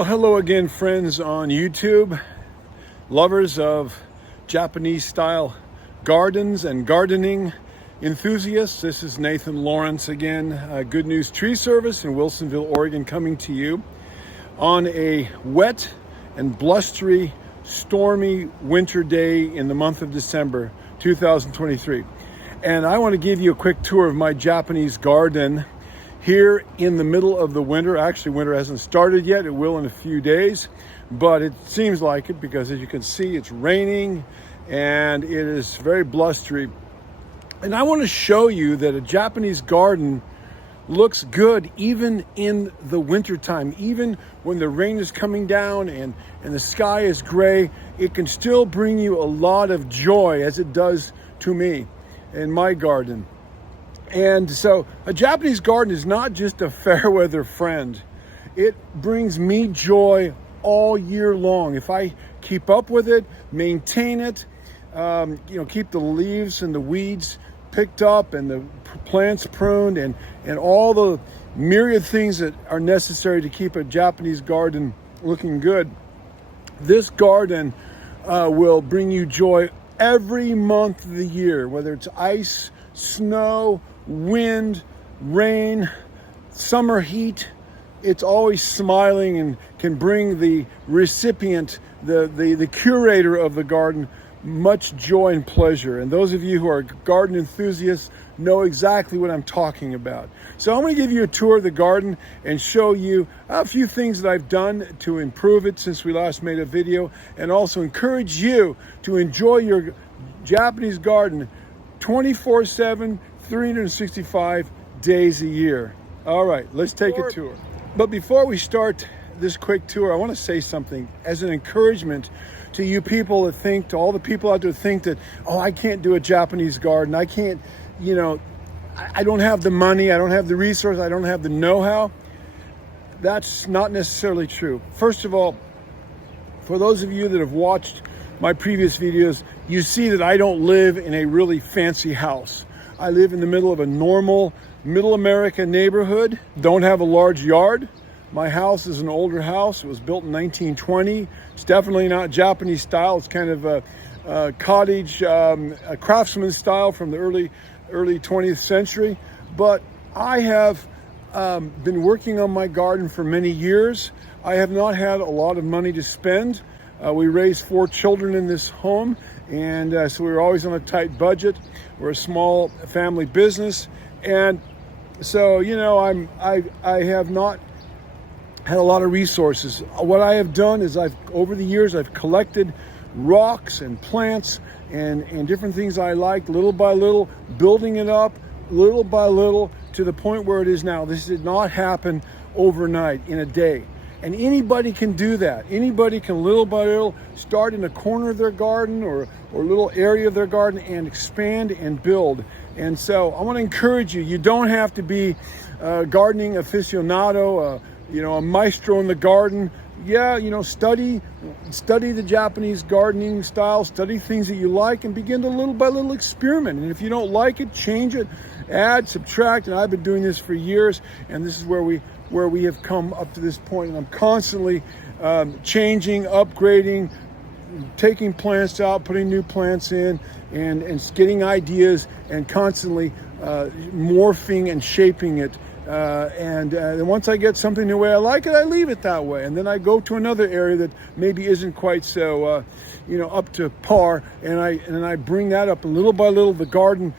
Well, hello again, friends on YouTube, lovers of Japanese style gardens and gardening enthusiasts. This is Nathan Lawrence again, Good News Tree Service in Wilsonville, Oregon, coming to you on a wet and blustery, stormy winter day in the month of December 2023. And I want to give you a quick tour of my Japanese garden here in the middle of the winter. Actually, winter hasn't started yet. It will in a few days, but it seems like it because, as you can see, it's raining and it is very blustery. And I want to show you that a Japanese garden looks good even in the wintertime. Even when the rain is coming down and the sky is gray, it can still bring you a lot of joy, as it does to me in my garden. And so a Japanese garden is not just a fair weather friend. It brings me joy all year long. If I keep up with it, maintain it, keep the leaves and the weeds picked up and the plants pruned and all the myriad things that are necessary to keep a Japanese garden looking good. This garden will bring you joy every month of the year, whether it's ice, snow, wind, rain, summer heat. It's always smiling and can bring the recipient, the curator of the garden, much joy and pleasure. And those of you who are garden enthusiasts know exactly what I'm talking about. So I'm going to give you a tour of the garden and show you a few things that I've done to improve it since we last made a video, and also encourage you to enjoy your Japanese garden 24/7, 365 days a year. All right, let's take a tour. But before we start this quick tour, I want to say something as an encouragement to you people that think, to all the people out there that think that, oh, I can't do a Japanese garden. I can't, I don't have the money, I don't have the resources, I don't have the know-how. That's not necessarily true. First of all, for those of you that have watched my previous videos, you see that I don't live in a really fancy house. I live in the middle of a normal middle America neighborhood, don't have a large yard. My house is an older house. It was built in 1920. It's definitely not Japanese style. It's kind of a cottage, a craftsman style from the early 20th century. But I have been working on my garden for many years. I have not had a lot of money to spend. We raised 4 children in this home, and so we were always on a tight budget. We're a small family business, and so I have not had a lot of resources. What I have done is over the years I've collected rocks and plants and different things I liked, little by little, building it up little by little to the point where it is now. This did not happen overnight in a day. And anybody can do that. Anybody can little by little start in a corner of their garden or a little area of their garden and expand and build. And so I want to encourage you. You don't have to be a gardening aficionado, a maestro in the garden. Yeah, study the Japanese gardening style, study things that you like, and begin to little by little experiment. And if you don't like it, change it, add, subtract. And I've been doing this for years, and this is where we have come up to this point. And I'm constantly changing, upgrading, taking plants out, putting new plants in, and getting ideas, and constantly morphing and shaping it. And once I get something the way I like it, I leave it that way. And then I go to another area that maybe isn't quite so, up to par. And I bring that up. And little by little, the garden,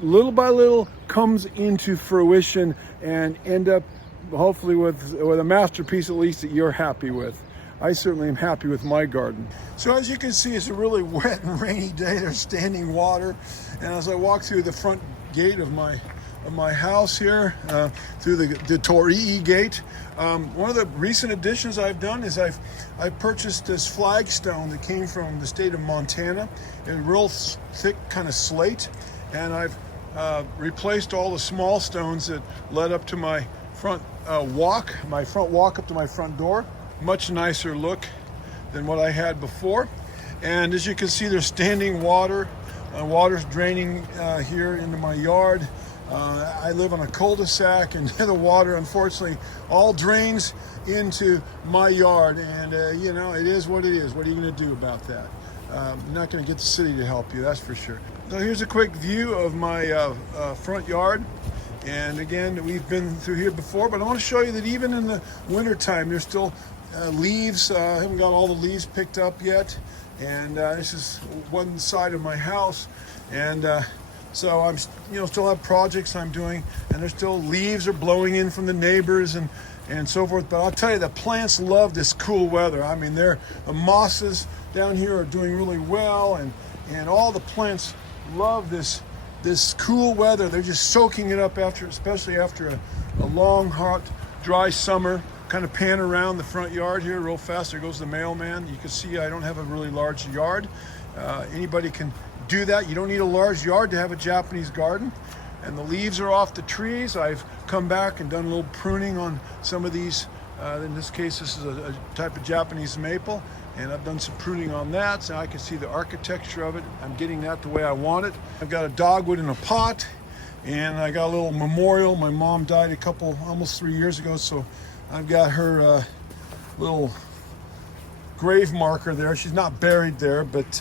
little by little, comes into fruition and end up hopefully with a masterpiece, at least, that you're happy with. I certainly am happy with my garden. So as you can see, it's a really wet and rainy day. There's standing water. And as I walk through the front gate of my house here, through the Torii gate, one of the recent additions I've done is I've purchased this flagstone that came from the state of Montana, a real thick kind of slate, and I've replaced all the small stones that led up to my front walk up to my front door. Much nicer look than what I had before. And as you can see, there's standing water. Water's draining here into my yard. I live on a cul-de-sac, and the water, unfortunately, all drains into my yard. And, you know, it is what it is. What are you going to do about that? You're not going to get the city to help you, that's for sure. So here's a quick view of my front yard. And again, we've been through here before, but I want to show you that even in the wintertime, there's still leaves. I haven't got all the leaves picked up yet. And this is one side of my house. And so I'm, you know, still have projects I'm doing, and there's still leaves are blowing in from the neighbors and so forth. But I'll tell you, the plants love this cool weather. I mean, the mosses down here are doing really well, and all the plants love this cool weather. They're just soaking it up after, especially after a long, hot, dry summer. Kind of pan around the front yard here real fast. There goes the mailman. You can see I don't have a really large yard. Anybody can do that. You don't need a large yard to have a Japanese garden. And the leaves are off the trees. I've come back and done a little pruning on some of these. In this case, this is a type of Japanese maple, and I've done some pruning on that, so I can see the architecture of it. I'm getting that the way I want it. I've got a dogwood in a pot, and I got a little memorial. My mom died almost 3 years ago, so I've got her little grave marker there. She's not buried there, but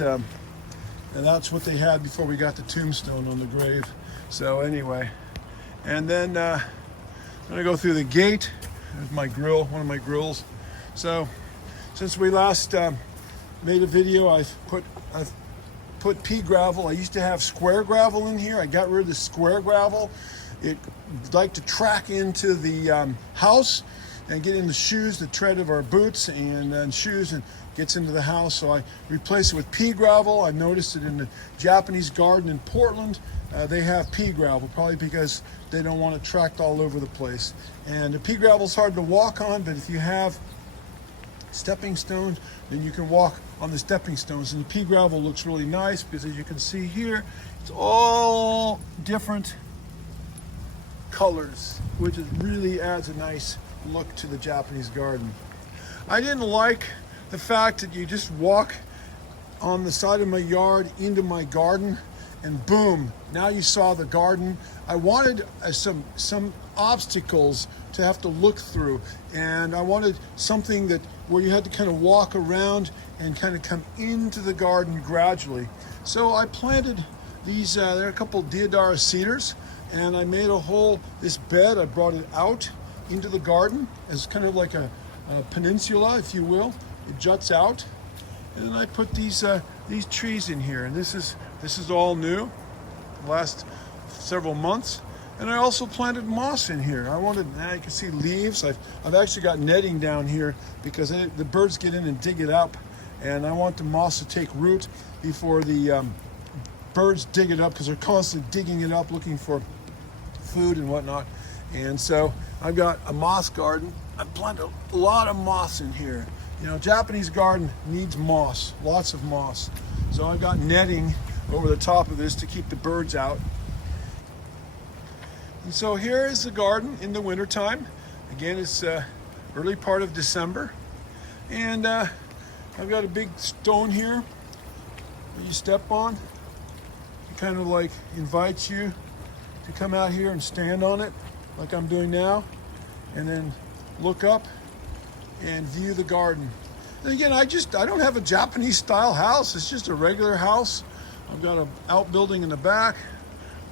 and that's what they had before we got the tombstone on the grave. So anyway, and then I'm gonna go through the gate. There's my grill, one of my grills. So since we last made a video, I've put pea gravel. I used to have square gravel in here. I got rid of the square gravel. It liked to track into the house and get in the shoes, the tread of our boots and shoes, and gets into the house. So I replaced it with pea gravel. I noticed it in the Japanese garden in Portland. They have pea gravel, probably because they don't want it tracked all over the place. And the pea gravel is hard to walk on, but if you have stepping stones, then you can walk on the stepping stones. And the pea gravel looks really nice because, as you can see here, it's all different colors, which really adds a nice look to the Japanese garden. I didn't like the fact that you just walk on the side of my yard into my garden and boom, now you saw the garden. I wanted some obstacles to have to look through, and I wanted something that where you had to kind of walk around and kind of come into the garden gradually. So I planted these, there are a couple deodara cedars, and I made this bed. I brought it out into the garden as kind of like a peninsula, if you will. It juts out, and then I put these trees in here, and this is all new, the last several months. And I also planted moss in here. Now you can see leaves. I've actually got netting down here because the birds get in and dig it up, and I want the moss to take root before the birds dig it up, because they're constantly digging it up looking for food and whatnot. And so I've got a moss garden. I've planted a lot of moss in here. You know, Japanese garden needs moss, lots of moss. So I've got netting over the top of this to keep the birds out. And so here is the garden in the wintertime. Again, it's early part of December. And I've got a big stone here that you step on. It kind of like invites you to come out here and stand on it like I'm doing now, and then look up and view the garden. And again, I don't have a Japanese style house. It's just a regular house. I've got an outbuilding in the back.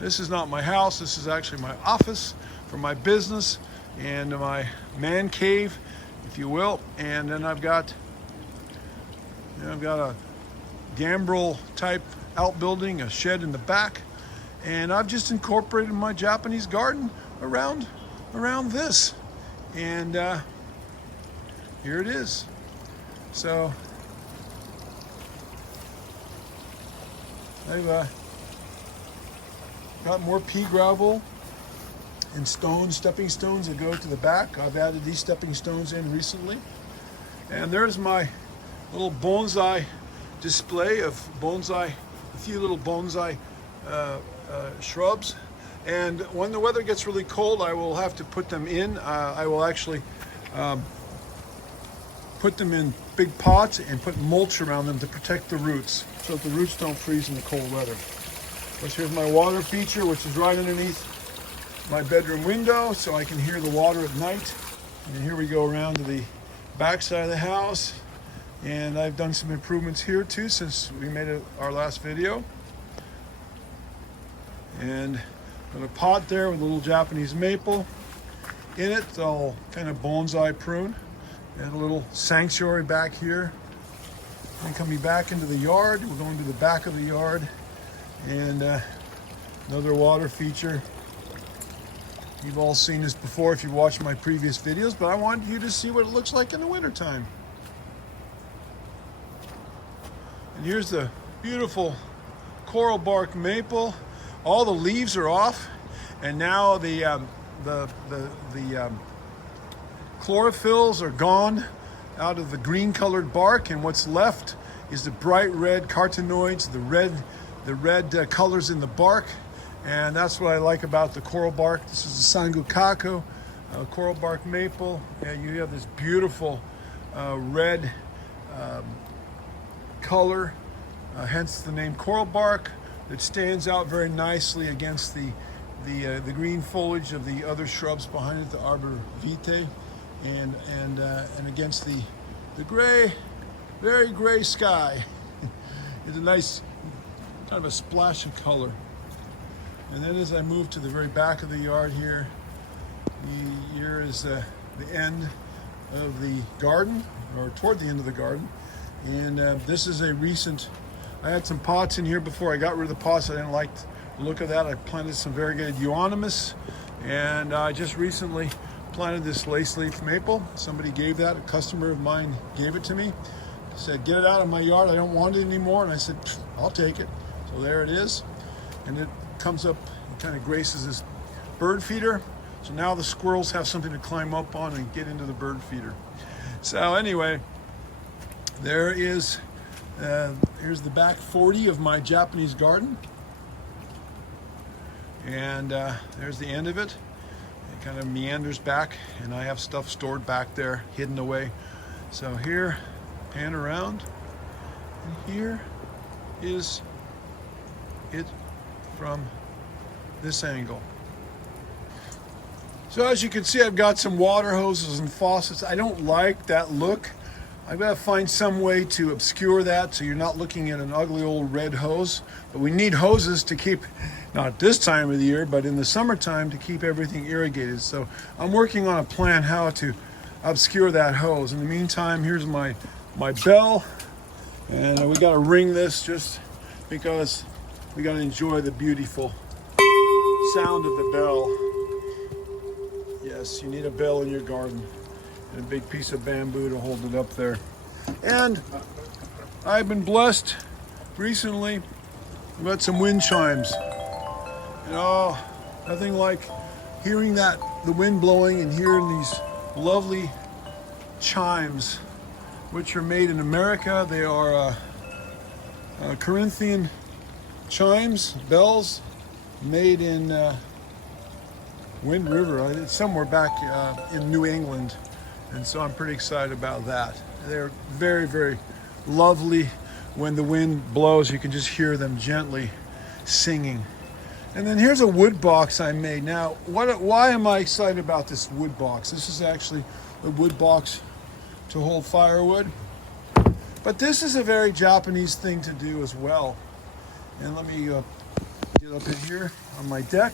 This is not my house. This is actually my office for my business and my man cave, if you will. And then I've got a gambrel type outbuilding, a shed in the back. And I've just incorporated my Japanese garden around this. And here it is. So I've got more pea gravel and stepping stones that go to the back. I've added these stepping stones in recently. And there's my little bonsai display of a few little bonsai shrubs. And when the weather gets really cold, I will have to put them in. I will actually put them in big pots and put mulch around them to protect the roots, so that the roots don't freeze in the cold weather. Here's my water feature, which is right underneath my bedroom window so I can hear the water at night. And here we go around to the back side of the house. And I've done some improvements here too since we made our last video. And got a pot there with a little Japanese maple in it. It's all kind of bonsai prune. And a little sanctuary back here. And coming back into the yard, we're going to the back of the yard. And another water feature. You've all seen this before if you've watched my previous videos, but I wanted you to see what it looks like in the wintertime. And here's the beautiful coral bark maple. All the leaves are off, and now the chlorophylls are gone out of the green colored bark, and what's left is the bright red carotenoids, the red colors in the bark. And that's what I like about the coral bark. This is the Sangukaku coral bark maple. And you have this beautiful red color, hence the name coral bark, that stands out very nicely against the green foliage of the other shrubs behind it, the arbor vitae, and against the gray, very gray sky. It's a nice kind of a splash of color. And then as I move to the very back of the yard here is the end of the garden, or toward the end of the garden. And this is a recent, I had some pots in here before I got rid of the pots. I didn't like the look of that. I planted some variegated euonymus, and I just recently planted this lace leaf maple. Somebody gave that, a customer of mine gave it to me. Said, get it out of my yard, I don't want it anymore. And I said, I'll take it. So there it is. And it comes up and kind of graces this bird feeder. So now the squirrels have something to climb up on and get into the bird feeder. So anyway, there is, here's the back 40 of my Japanese garden. And there's the end of it. It kind of meanders back, and I have stuff stored back there, hidden away. So here, pan around, and here is it from this angle. So as you can see, I've got some water hoses and faucets. I don't like that look. I've got to find some way to obscure that so you're not looking at an ugly old red hose. But we need hoses to keep, not this time of the year, but in the summertime to keep everything irrigated. So I'm working on a plan how to obscure that hose. In the meantime, here's my bell. And we got to ring this just because we got to enjoy the beautiful sound of the bell. Yes, you need a bell in your garden and a big piece of bamboo to hold it up there. And I've been blessed recently with some wind chimes. You know, nothing like hearing the wind blowing and hearing these lovely chimes, which are made in America. They are Corinthian chimes, bells, made in Wind River. It's somewhere back in New England, and so I'm pretty excited about that. They're very, very lovely. When the wind blows, you can just hear them gently singing. And then here's a wood box I made. Now, why am I excited about this wood box? This is actually a wood box to hold firewood. But this is a very Japanese thing to do as well. And let me get up in here on my deck.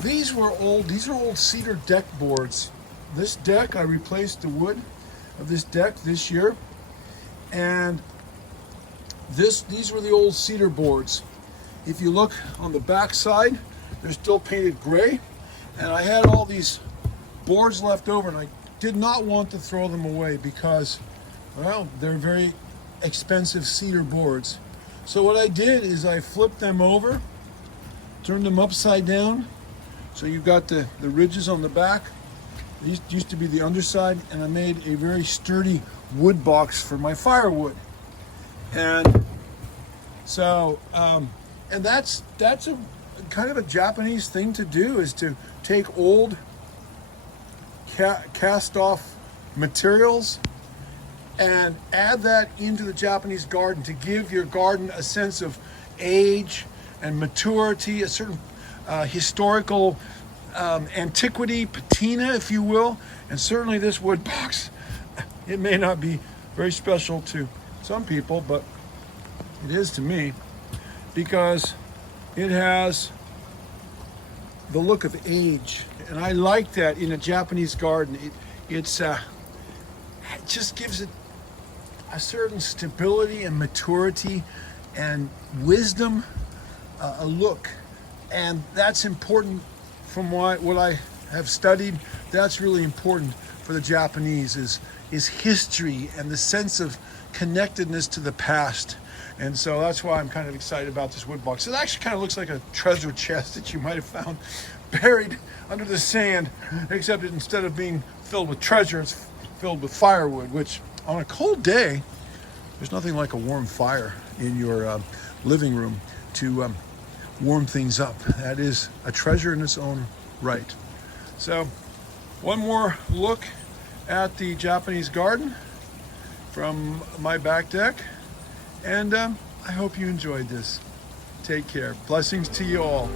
These are old cedar deck boards. This deck, I replaced the wood of this deck this year. And these were the old cedar boards. If you look on the back side, they're still painted gray. And I had all these boards left over, and I did not want to throw them away because, well, they're very expensive cedar boards. So what I did is I flipped them over, turned them upside down. So you've got the ridges on the back. These used to be the underside, and I made a very sturdy wood box for my firewood. And so, and that's a kind of a Japanese thing to do, is to take old cast off materials and add that into the Japanese garden to give your garden a sense of age and maturity, a certain historical antiquity, patina, if you will. And certainly this wood box, it may not be very special to some people, but it is to me, because it has the look of age. And I like that in a Japanese garden. It just gives it a certain stability and maturity and wisdom, a look. And that's important from what I have studied. That's really important for the Japanese is history and the sense of connectedness to the past. And so that's why I'm kind of excited about this wood box. It actually kind of looks like a treasure chest that you might have found buried under the sand, except instead of being filled with treasure, it's filled with firewood, which on a cold day, there's nothing like a warm fire in your living room to warm things up. That is a treasure in its own right. So one more look at the Japanese garden from my back deck, and I hope you enjoyed this. Take care. Blessings to you all.